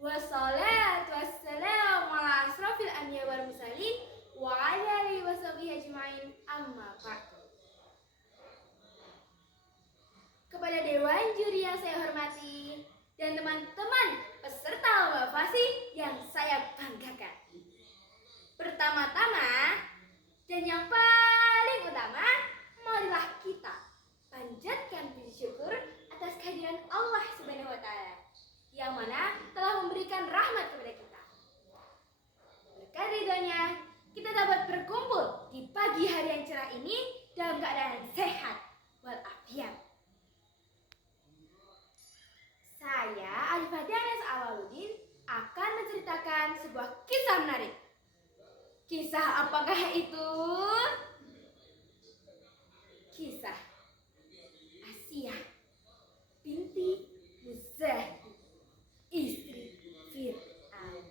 Wassalatu wassalamu ala asrofil anbiya wal mursalin wa ala alihi washabihi ajmain, amma ba'du. Kepada dewan juri yang saya hormati dan teman-teman peserta lomba fasih yang saya banggakan. Pertama-tama dan yang paling utama, marilah kita panjatkan puji syukur atas kehadiran Allah Subhanahu wa taala yang mana telah memberikan rahmat kepada kita. Berkat ridhonya, kita dapat berkumpul di pagi hari yang cerah ini dalam keadaan sehat walafiat. Saya Alif Hadianes Awaludin akan menceritakan sebuah kisah menarik. Kisah apakah itu? Kisah Asiyah binti Muzahib, istri Fir'aun.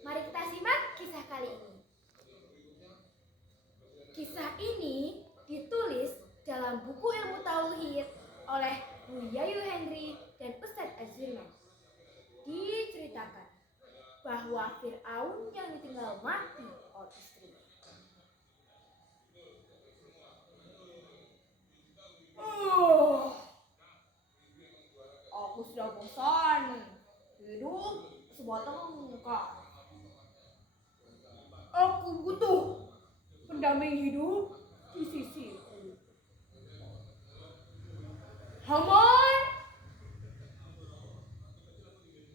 Mari kita simak kisah kali ini. Kisah ini ditulis dalam buku ilmu tauhid oleh Buya Henry dan Ustadz Azirman. Diceritakan bahwa Fir'aun yang ditinggal mati oleh istrinya. Aku sudah bosan hidup sebatang kara. Aku butuh pendamping hidup di sisiku. Haman!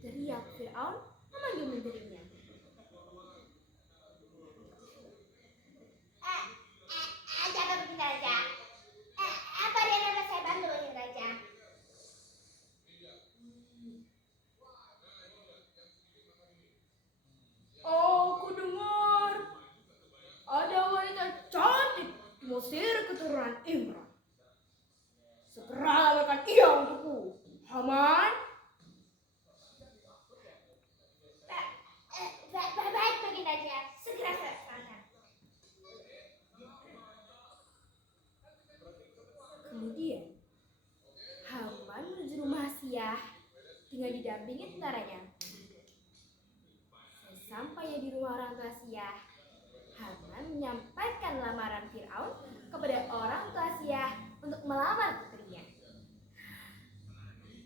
Teriak Fir'aun memanggil menterinya. Siapa begini raja? Apa dia dapat saya bantu ini raja? Aku dengar ada wanita cantik di Mesir keturunan Imran. Segera lakukan ia untukku, Haman. Baik, baginda raja. Segera saya laksanakan. Kemudian Haman menuju rumah Asiyah dengan didampingi tentaranya. Sesampainya di rumah orang tua Asiyah, Haman menyampaikan lamaran Fir'aun kepada orang tua Asiyah untuk melamar putrinya.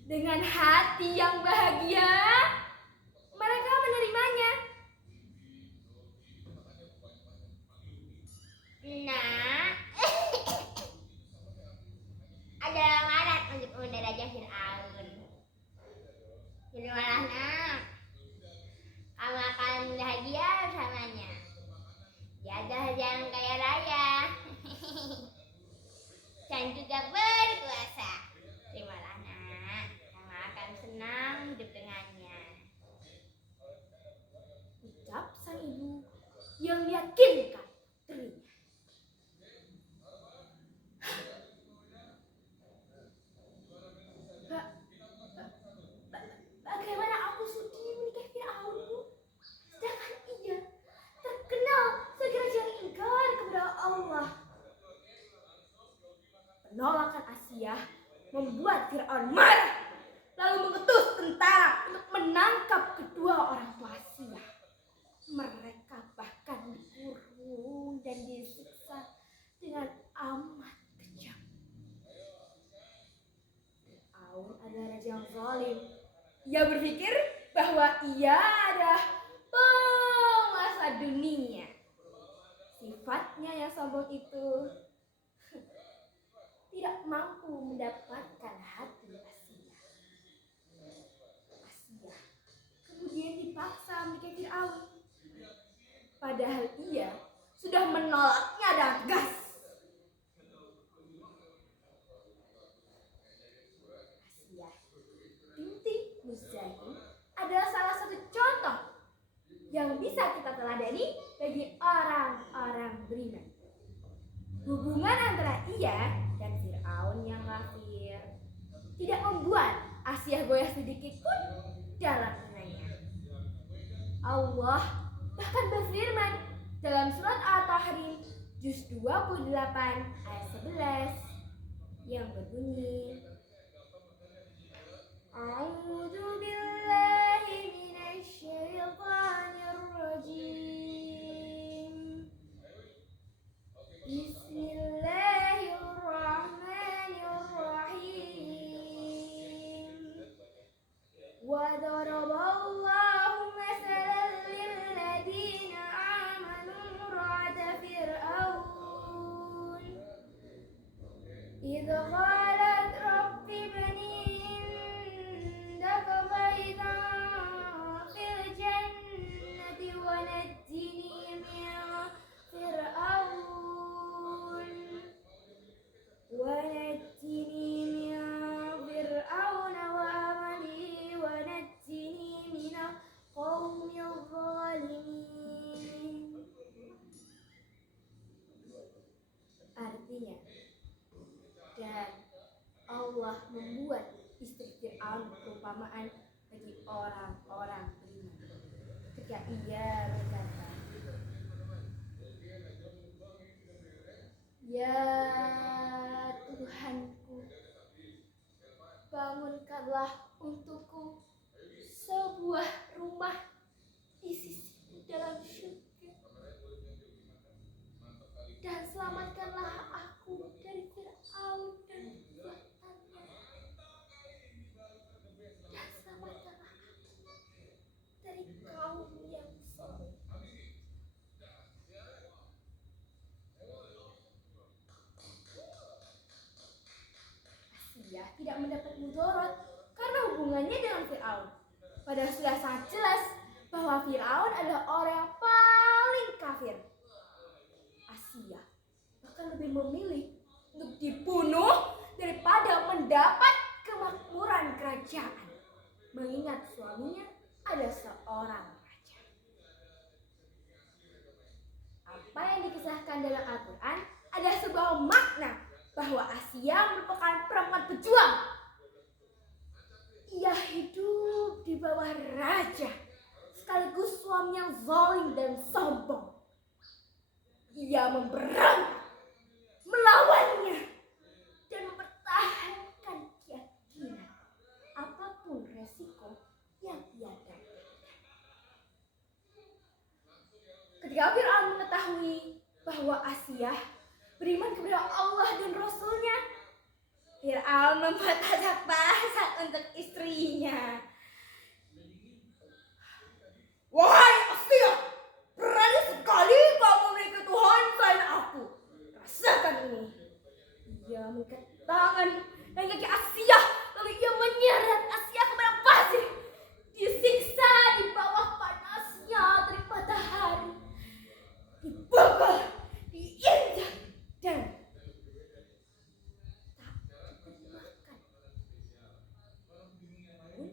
Dengan hati yang bahagia, mereka menerimanya. Nak, ada lamaran untuk Bunda Raja Fir'aun. Terimalah nak, kamu akan bahagia bersamanya. Dia adalah yang kaya raya dan juga berkuasa. Terimalah nak, kamu akan senang hidup dengannya. Ucap sang ibu yang meyakinkan putrinya. Bagaimana aku sudi menikahi Fir'aun, Bu? Sedangkan ia terkenal sebagai raja yang ingkar kepada Allah. Penolakan Asiyah membuat Fir'aun marah, lalu mengutus tentara untuk menangkap kedua orang tua Asiyah. Mereka bahkan dikurung dan disiksa dengan amat kejam. Fir'aun adalah raja yang zalim. Ia berpikir bahwa ia adalah penguasa dunia. Sifatnya yang sombong itu tidak mampu mendapatkan hati Asiyah. Asiyah kemudian dipaksa menikahi Fir'aun, padahal ia sudah menolaknya dengan tegas. Asiyah binti Muzahib adalah salah satu contoh yang bisa kita teladani bagi orang-orang beriman. Hubungan antara ia dan Fir'aun yang kafir tidak membuat Asiyah goyah sedikit pun dalam imannya. Allah bahkan berfirman dalam surat At-Tahrim juz 28 ayat 11 yang berbunyi, A'udzu billahi وضرب الله مثلا للذين آمنوا امرأة فرعون إذ قالت رب ابن لي عندك بيتا في الجنة ونجني من فرعون وعمله ونجني من القوم الظالمين. Artinya, dan Allah membuat istri Fir'aun perumpamaan bagi orang-orang beriman ketika ia berkata, "Ya Tuhanku, bangunkanlah untukku sebuah rumah di sisi dalam syurga, dan selamatkanlah aku dari Fir'aun dan buatannya, dan selamatkanlah aku dari kaum yang zalim." Asia tidak mendapat mudarat karena hubungannya dengan Fir'aun. Padahal sudah sangat jelas bahwa Fir'aun adalah orang yang paling kafir. Asia bahkan lebih memilih untuk dibunuh daripada mendapat kemakmuran kerajaan, mengingat suaminya adalah seorang raja. Apa yang dikisahkan dalam Al-Quran ada sebuah makna bahwa Asia merupakan perempuan pejuang. Ia hidup di bawah raja sekaligus suami yang zalim dan sombong. Ia memberontak melawannya dan mempertahankan keyakinan apapun resiko yang ia dapatkan. Ketika Fir'aun mengetahui bahwa Asia beriman kepada Allah dan Rasulnya, Fir'aun membuat pasak-pasak untuk istrinya. "Wahai Asia, berani sekali kau memiliki Tuhan selain aku. Rasakan ini." Ia mengikat tangan dan kaki Asia, lalu ia menyeret Asia kepada pasir. Disiksa di bawah panasnya terik matahari, dibakar, diinjak, dan tak dimakan. Namun,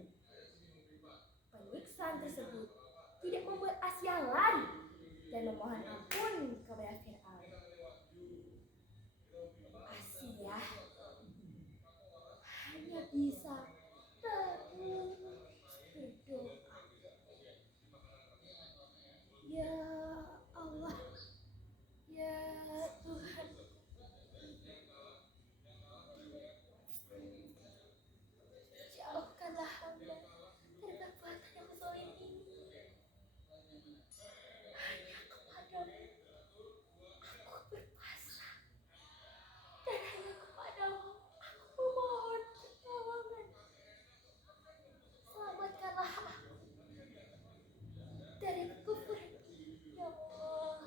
penyiksaan tersebut tidak membuat Asia lari dan memohon ampun kepada Fir'aun. Asia hanya bisa terus berdoa, "Ya Allah, ya Tuhan, jauhkanlah hamba dari perbuatan yang zalim ini. Hanya kepadamu aku berpasrah, dan hanya kepadamu aku memohon pertolongan. Selamatkanlah aku dari kekufuran ini, ya Allah."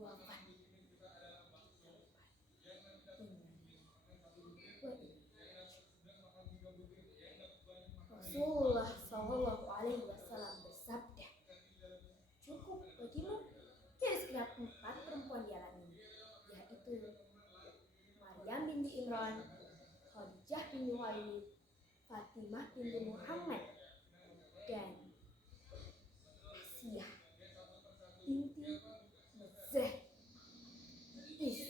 Wafat di Rasulullah Shallallahu Alaihi Wasallam bersabda, "Cukup bagimu dari sekitar 4 perempuan di alam ini, yaitu Maryam binti Imran, Khadijah binti Khuwailid, Fatimah binti Muhammad, dan Asia binti Muzah, istri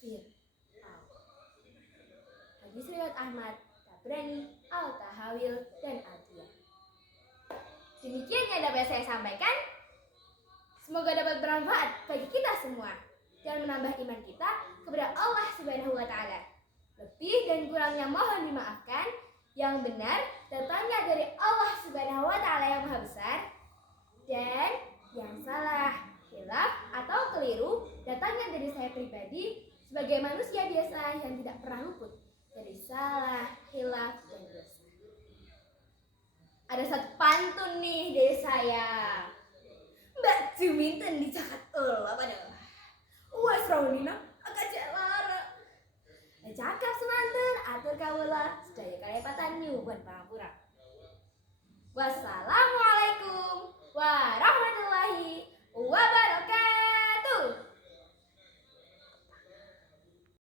Fir'aun." Hadis riwayat Ahmad, Tabrani, Al-Tahawil, dan Al-Tiyah. Demikian yang dapat saya sampaikan. Semoga dapat bermanfaat bagi kita semua dan menambah iman kita kepada Allah Subhanahu wa Ta'ala. Lebih dan kurangnya mohon dimaafkan. Yang benar datangnya dari Allah Subhanahu wa Ta'ala yang Maha Besar, dan yang salah Khilaf atau keliru datangnya dari saya pribadi sebagai manusia biasa yang tidak pernah luput dari salah, khilaf, dan dosa. Ada satu pantun nih dari saya. Mbak Juminten di Jakarta pada wes Raulina agak jelara. Cakap semanten atur kawula sedaya kalepatan nyuwun pangapura. Wassalamualaikum warahmatullahi wabarakatuh.